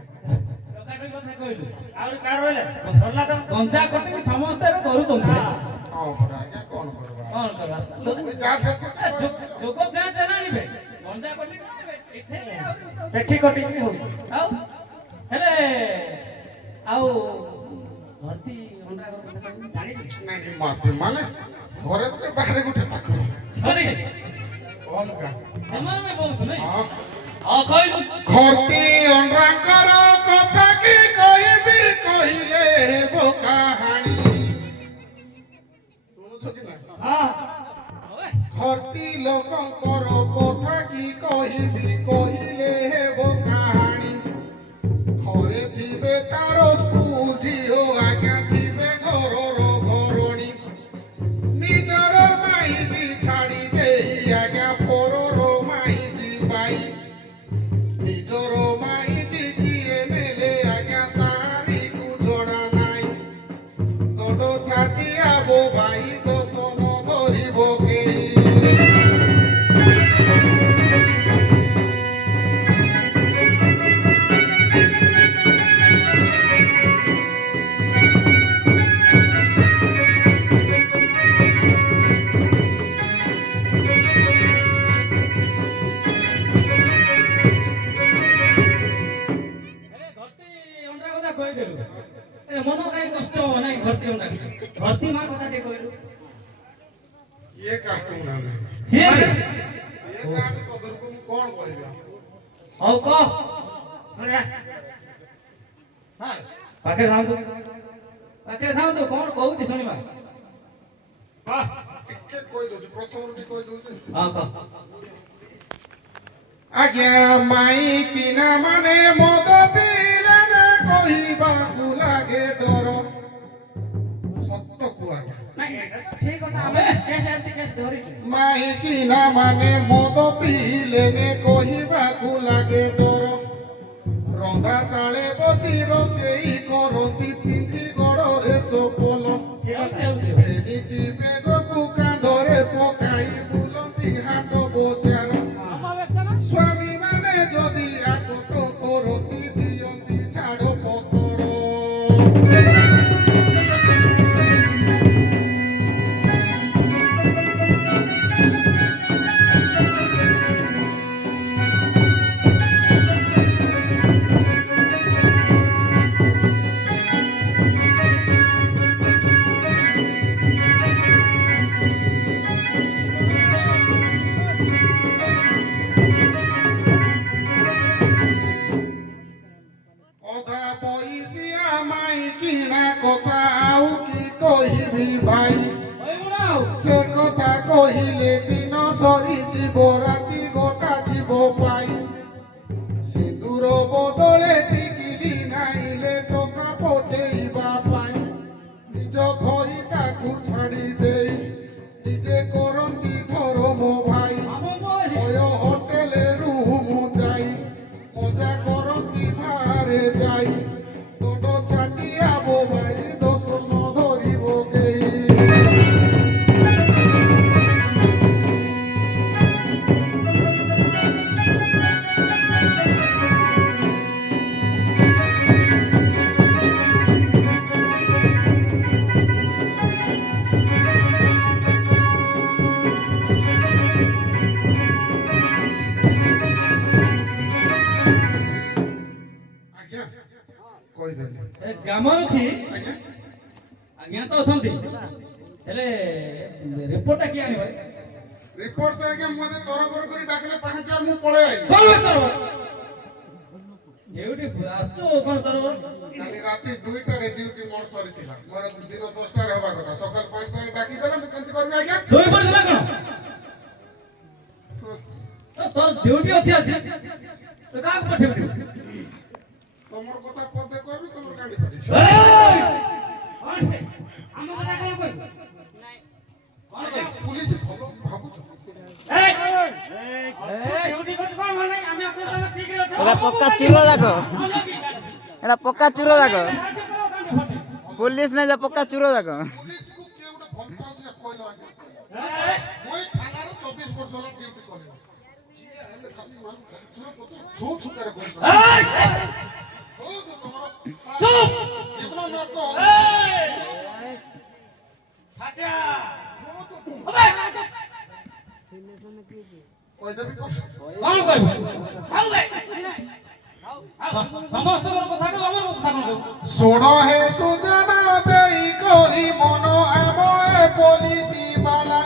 ଟୋକାଟୋକି କଥା କହିଲୁ ଆହୁରି କାହାର ରହିଲେ ସରିଲା ତ କଞ୍ଚା କଟିକି ସମସ୍ତେ ଏବେ କରୁଛନ୍ତି ହଁ ପରା ଆଜ୍ଞା କଣ କରିବା କଣ କରିବା ମୁଁ ଯାହା ଦେଖୁଛି ଯୋଗ ଯାହା ଜାଣିବେ କଞ୍ଚା କଟିକି ଏଠି କଟିକି ହଉଛି ଆଉ ହେଲେ ଆଉ ଭର୍ତ୍ତି ଅଣ୍ଡା ଜାଣିଛୁ ନାଇଁ ମାନେ ଘରେ ଗୋଟେ ବାହାରେ ଗୋଟେ ପାଖରେ ସରି କଣ କା ସେମାନେ ବହୁତ ନାଇଁ ହଁ ହଁ କହିଲୁ ଘରତି ଅଣ୍ଡାଙ୍କର କଥା କି କହିବି କହିଲେ ହେବ କାହାଣୀ ଶୁଣୁଛ କି ନା ହଁ ଘରତି ଲୋକଙ୍କର କଥା କି କହିବି କହିଲେ ହେବ କାହାଣୀ ଘରେ ଥିବେ ତାର ସ୍କୁଲ ଝିଅ ଆଜ୍ଞା ଥିବେ ଘରର ଘରଣୀ ନିଜର ମାଇଜି ଛାଡ଼ି ଦେଇ ଆଜ୍ଞା ପରର ମାଇଜି ବାଇ ନିଜର ମାଇଜି କିଏ ନେଲେ ଆଜ୍ଞା ତାରିକୁ ଜଣା ନାହିଁ ଦଣ୍ଡ ଛାଟିଆ ବୋ ଭାଇ ଦୋଷ ନ ଧରିବ କେହି ଭର୍ତ୍ତି ଅଣ୍ଡା କଥା କହିଦେଲୁ ମନ କାହିଁ କଷ୍ଟ ହବ ନାଇଁ ଭର୍ତ୍ତି ଅଣ୍ଡା ଭର୍ତ୍ତି ମା କଥା ଟିକେ କହିଲୁ ଇଏ କାହାକୁ ନାହିଁ ସିଏ ସିଏ ତାଠୁ ତଦରକୁ ମୁଁ କଣ କହିବି ହଉ କହ ପାଖରେ ଥାନ୍ତୁ କଣ କହୁଛି ଶୁଣିବା କହ ଟିକେ କହିଦଉଛି ପ୍ରଥମରୁ ଟିକେ କହିଦଉଛି ହଁ କହ ଆଜ୍ଞା ମାଇ କିନା ମାନେ ମଦ ପିଇଲେ ନା କହିବାକୁ ଲାଗେ ଡର ସତ କୁ ଆଜ୍ଞା ନାଇଁ ଆମେ କେସ୍ ଏମିତି କେସ୍ ଧରିଛୁ ମାଇକି ନା ମାନେ ମଦ ପିଇଲେନେ କହିବାକୁ ଲାଗେ ଡର ରନ୍ଧା ଶାଳେ ବସି ରୋଷେଇ କରନ୍ତି ପିନ୍ଧି ଗୋଡ଼ରେ ଚପଲ ଏମିତି ବେଗକୁ କାନ୍ଧରେ ପକାଇ ବୁଲନ୍ତି ହାଟ ବଜାର ସ୍ୱାମୀ ମାନେ ଯଦି ଆକଟ କରନ୍ତି ଦିଅନ୍ତି ଛାଡ଼ ପତର ଅଧା ପଇସିଆ ମାଇକିଣା କଥା ଆଉ କି କହିବି ଭାଇ ସେ କଥା କହିଲେ ଦିନ ସରିଯିବ ରାତି ଗୋଟା ଯିବ ପାଇ ସିନ୍ଦୁର ବଦଳେ ଟିକିଲି ନାଇଲେ ଟଙ୍କା ପଠେଇବା ପାଇଁ ନିଜ ଘଇଟାକୁ ଛାଡ଼ି ଦେଇ ନିଜେ କରନ୍ତି ଧର୍ମ ଭାଇ ଭୟ ହୋଟେଲରୁ ମୁଁ ଯାଇ ମଜା କରନ୍ତି ବାହାରେ ଯାଇ ଦଣ୍ଡ ଛାଟିଆ ବୋବାଇ ଦୋଷ ନ ଧରିବ କେହି ଆଜ୍ଞା କହିଦେଲି ଗ୍ରାମରକ୍ଷୀ ଆଜ୍ଞା ଆଜ୍ଞା ତ ଅଛନ୍ତି ହେଲେ ରିପୋର୍ଟଟା କିଏ ଆଣିବ ରିପୋର୍ଟ ତ ଆଜ୍ଞା ମୁଁ ତରବର କରି ଡାକିଲେ ପାହାଞ୍ଚ ମୁଁ ପଳେଇ ଆଇଲି ଏଉଠି ଆସୁ କଣ ତରବର କାଲି ରାତି 2ଟାରେ ଡ୍ୟୁଟି ମୋର ସରିଥିଲା ମୋର ଦିନ 10ଟାରେ ହେବା କଥା ସକାଳ 5ଟାରେ ଡାକିଦେଲେ ମୁଁ କେମିତି କରିବି ଆଜ୍ଞା ଶୋଇ ପଡ଼ିଥିଲା କଣ ତୋର ଡ୍ୟୁଟି ଅଛି ଆଜି ତ କାହାକୁ ପଠେଇବି ତମର କଥା ପଦେ କହିବି ତମର ଗାଣ୍ଡି କରିବି ଆମ କଥା କଣ କହିବୁ ଆଜ୍ଞା ପୁଲିସ ଭଲ ଭାବୁଛ ଡ୍ୟୁଟି କରୁଛୁ କଣ ଭଲ ନାହିଁ ଆମେ ଅଛୁ ତମେ ଠିକରେ ଅଛ এটা পক্কা চুরো দেখো এটা পক্কা চুরো দেখো পুলিশ নাই যে পক্কা চুরো দেখো ପୁଲିସକୁ କିଏ ଗୋଟେ ଭଲ ପାଉଛି କହିଲ ଆଜ୍ଞା ମୁଁ ଏଇ ଥାନାରେ 24 ବର୍ଷ ହେଲା ଡ୍ୟୁଟି କଲି ଯିଏ ହେଲେ ଖାଲି ମାନ ଛୋ ଛୁକାରେ କରୁଛ ତମର ଜୀବନ ନର୍କ ଛାଟିଆ କହିଦେବି କଣ କହିବୁ ଖାଉ ବେ ସମସ୍ତଙ୍କର କଥା କହିବୁ ଆମର କଥା କଣ କହିବୁ ଶୁଣ ହେ ସୁଜନା ଦେଇ କରି ମନ ଆମ ଏ ପୋଲିସି ବାଲା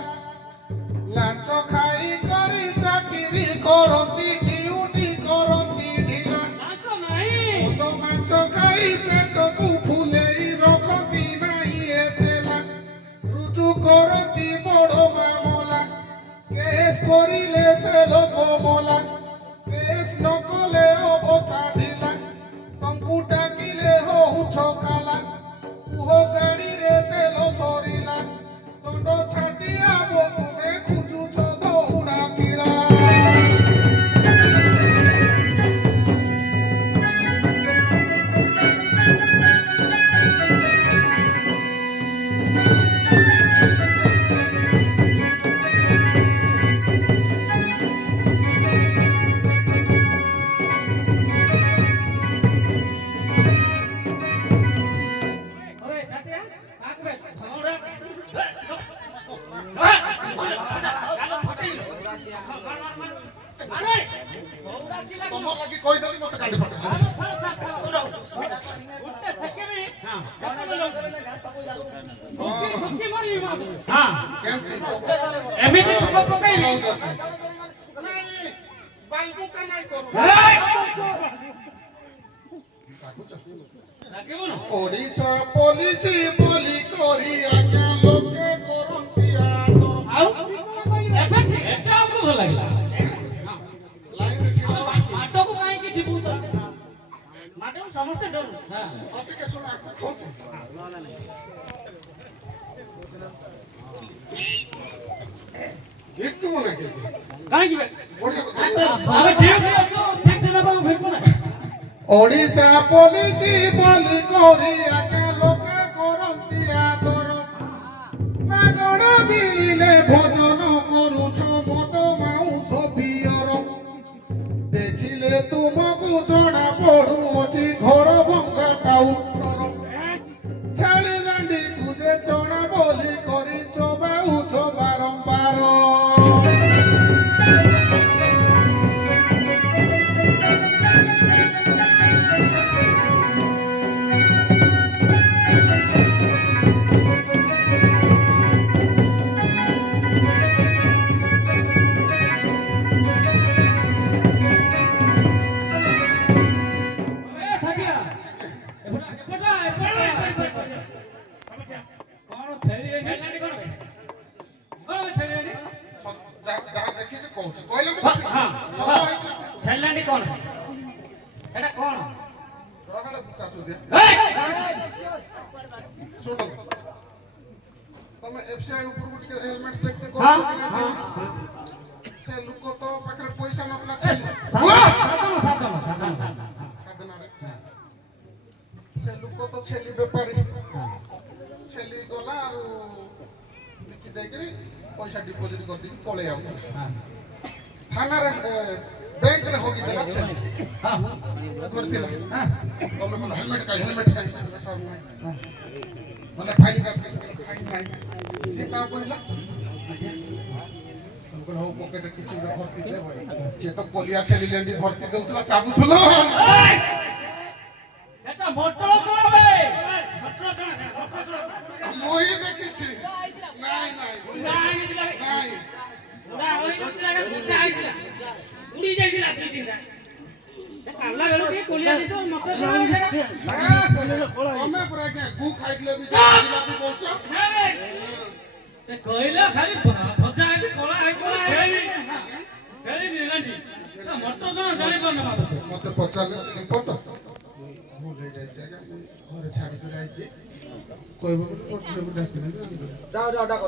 ଲାଞ୍ଚ ଖାଇ କରି ଚାକିରି କରନ୍ତି ଡ୍ୟୁଟି କରନ୍ତି ଢିଲା ଲାଞ୍ଚ ନାହିଁ ମଦ ମାଛ ଖାଇ ପେଟକୁ ଫୁଲେଇ ରଖନ୍ତି ନାହିଁ ଏତେଲା ରୁଜୁ କରନ୍ତି ବଡ଼ ମାମଲା କେସ୍ କରିଲେ ସେ ଲୋକ ମଲା କେସ୍ ନ କଲେ ଅବସ୍ଥା ଢିଲା ତମକୁ ଡାକିଲେ ହଉଛ କାଲା କୁହ ଗାଡ଼ିରେ ତେଲ ସରିଲା ଦଣ୍ଡ ଛାଟିଆ ତୁମେ ଖୁଜୁଛ ଦଉଡ଼ା କିଳା ଓରେ ଛାଟିଆ କାକୁ ବେ ଧମରା ତମର ଲାଗି କହିଦେଲି ମତେ ଗାଡ଼ି ପଠେଇଲେ ଏମିତି ଠୁକ ପକେଇବି ନାଇଁ ବାଲବୁକା ନାଇଁ କରୁ ରାଗିବୁନୁ ଓଡ଼ିଶା ପୋଲିସ ବୋଲି କରି ଆଜ୍ଞା ଲୋକେ କରନ୍ତି ଆଦର ଆଉ ଏବେ ଠିକ ଏଟା ଆମକୁ ଭଲ ଲାଗିଲା ଲାଇନ ଛିଡ଼ା ମାଟକୁ କାହିଁକି ଯିବୁ ତ ମାଟକୁ ସମସ୍ତେ ଡରୁ ଆଉ ଟିକେ ଶୁଣ ଆକୁ ଖାଉଛି ଭିକୁ ମନେ କିନ୍ତୁ କାହିଁକି ବେ ବଢିଆ କଥା ଆମେ ଠିକ ଅଛୁ ଠିକ ସେ ନେବାକୁ ଭିଡ଼ୁ ନା ଓଡ଼ିଶା ପୋଲିସ ବୋଲି କରି ଆକା ଲୋକ କରନ୍ତି ଆଦର ମାଗଣା ମିଳିଲେ ଭୋଜନ କରୁଛ ମଦ ମାଉଁସ ପିଅର ଦେଖିଲେ ତୁମକୁ ଜଣା ପଡୁଅଛି ଘର ଭଙ୍ଗା ଟାଉଟର ଛାଳି ଲାଣ୍ଡିକୁ ଯେ ଚଣା ବୋଲି କରି ଚବାଉଛ ବାରମ୍ବାର ଏ ଥାକିଆ ଏପଟା କଣ ଛେଳି ଛେଳି କଣ ବେ କଣ ବେ ଛେଳି ଯାହା ଦେଖିଛି କହୁଛି କହିଲେ ମୁଁ ହଁ ସବୁ ହେଇଥିଲା ଛେଳି କଣ ଏଟା କଣ ରଗଡା କାଚୁ ଦିଏ ଶୁଣ ତମେ ଏଫସିଆଇ ଉପରକୁ ଟିକେ ହେଲମେଟ ଚେକ୍ କରୁଛ ହଁ କି ନାହିଁ ସେ ଲୋକ ତ ପାଖରେ ପଇସା ନଥିଲା ସାଧନାରେ ସେ ଲୋକ ତ ଛେଲି ବେପାରୀ ଛେଲି ଗଲା ଆଉ ବିକି ଦେଇକିରି ପଇସା ଡିପୋଜିଟ୍ କରିଦେଇକି ପଳେଇ ଆଉଥିଲା ଥାନାରେ ବ୍ୟାଙ୍କରେ ହଗିଦେଲା ଛେଲି କରିଥିଲା ତମେ କହିଲ ହେଲମେଟ କାହିଁ ସାର୍ ନାହିଁ ମାନେ ଫାଇନ୍ ଫାଇନ୍ ନାହିଁ ସେ କାହା କହିଲା ହଉ ପକେଟରେ କିଛି ଗୋଟେ ଭର୍ତ୍ତି ଦେ ଭାଇ ସିଏ ତ କଲିଆ ଛେଲି ଲେଣ୍ଡି ଭର୍ତ୍ତି ଦେଉଥିଲା ଚାବୁଥିଲ ସେଟା ମୋଟର ଚଳାବେ ମୋଟର ଚଳା ମୁଁ ହିଁ ଦେଖିଛି ନାଇଁ ନାଇଁ ଉଡ଼ା ହେଇଥିଲା ବେ ନାଇଁ ଉଡ଼ା ହୋଇନଥିଲା କି ଉଡ଼ା ହେଇଥିଲା ଉଡ଼ି ଯାଇଥିଲା ଦୁଇ ତିନିଟା ସେ କାଲା ବେଳୁ ଟିକେ କୋଲିଆ ଦିଶ ମୋଟର ଚଳାବେ ସେଟା ତମେ ପୁରା ଆଜ୍ଞା ଗୁ ଖାଇଥିଲେ ବି ଜିଲାପି ବୋଲଛ ସେ କହିଲା ଖାଲି ଭଜା ହେଇଛି କଳା ହେଇଛି ବୋଲି ଛେଳି ଛେଳି ନିଲାଣ୍ଡି ମୋଟର ଚଳା ଜାଣି ପାରୁନ ମାରୁଛ ମତେ ପଚାରିଲେ ରିପୋର୍ଟ ଭୁଲ ହେଇଯାଇଛି ଆଜ୍ଞା ମୁଁ ଘରେ ଛାଡ଼ିକି ଯାଇଛି କହିବ ବୋଲି ମୋ ଝିଅକୁ ଡାକିନେବି ଯାଅ ଯାଅ ଡାକ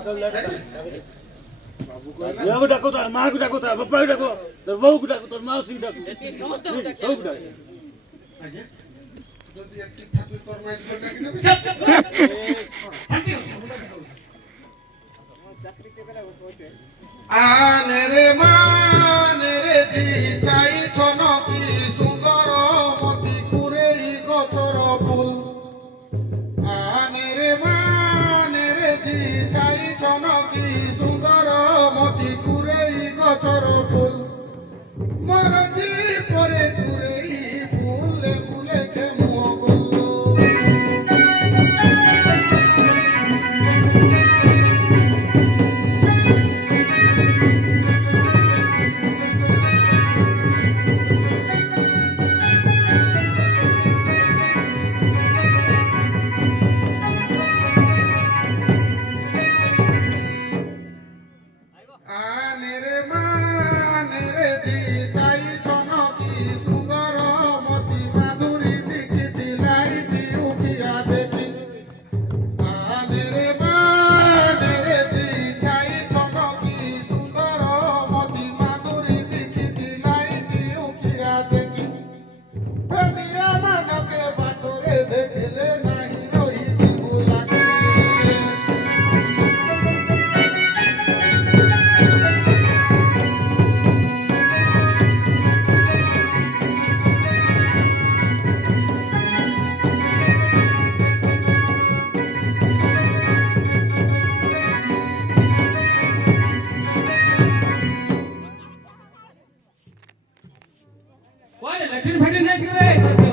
ବାବୁ କହିଲା ଝିଅକୁ ଡାକ ତାର ମାଆକୁ ଡାକ ତାର ବାପାକୁ ଡାକ ତୋର ବୋଉକୁ ଡାକ ତୋର ମାଉସୀକୁ ଡାକ ସବୁକୁ ଡାକ ଆଜ୍ଞା ଯଦି ଏଠି ଫାଟି ତୋର ମାଇଣ୍ଡ କରି ଡାକିଦେବି আনে রে মানে রে জি চাইছ নকি সুন্দর মতি কুরেই গছর ফুল আনে রে মানে রে জি চাইছ নকি সুন্দর মতি কুরেই গছর ফুল মর জি পরে কুরেই ফুলে ফুলে খেমু গল্লো আনে রে মানে রে জি চাই ছনকি সুন্দর মতি মাধুরী দেখি দিলাইটি উঠিয়া দেখি আনে রে মানে রে জি চাই ছনকি সুন্দর মতি মাধুরী দেখি দিলাইটি উঠিয়া দেখি বেনিয়া মানকে বাটরে দেখিলে নাহি রহি জীবু লাগে କୁଆଡ଼େ ଲାଟ୍ରିନ୍ ଫାଟ୍ରିନ୍ ଯାଇଥିଲୁ ରେ